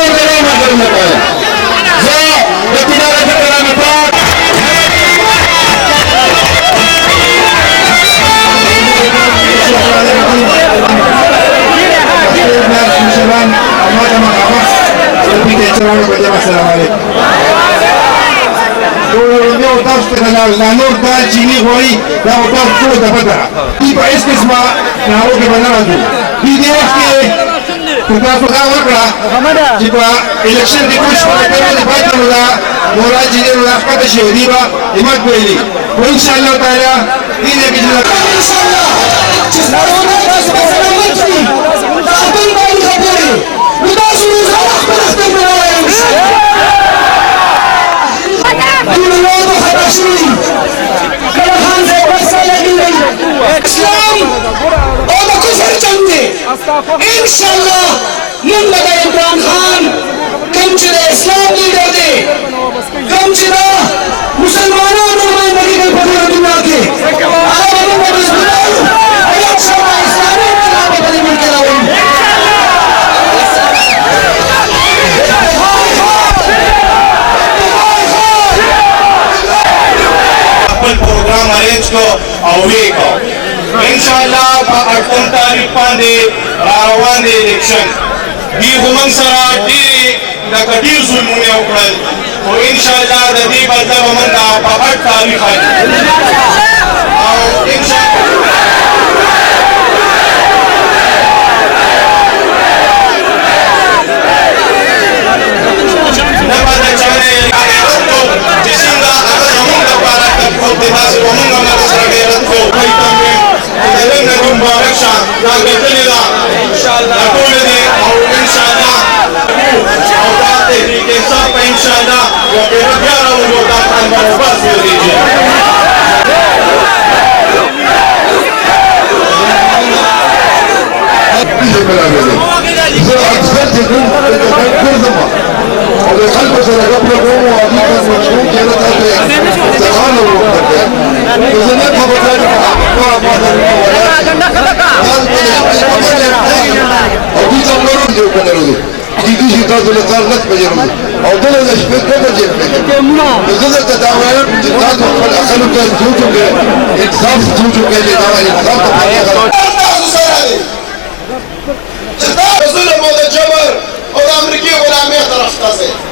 شور كلام كلمة زي التجارة كلامات السلام عليكم. la nota chini hori la otra todo de patara y para es que es más na o que van a hacer videos que tu caso da otra tipo election de push para pero de parte no da no la chini no la parte se diva y más puede inshallah taala tiene que ir inshallah la nota es para la muerte تعطي باي خبري وداسو زرع بنختم اسلام اور کفر چنده انشاءاللہ من لگا عمران خان کم چرا اسلام لیڈر دے کم چرا مسلمانوں نمائندگی کے بدل دنیا کے آئے بابا بسم اللہ ایک شما اسلامی انقلاب بدل مل کے لاؤں program arrange ko away ko inshallah pa 8 tarikh pande rawan election di humang sara di nakadir zulmune ukral o inshallah da di badla man da pa 8 tarikh aw inshallah او دل د شپې په بجې په زړه ته دا وایم چې تاسو خپل اصل ته جوړو کې انصاف جوړو کې دا انصاف ته تاسو سره دي چې تاسو ظلم او جبر او د امریکای غلامي طرف ته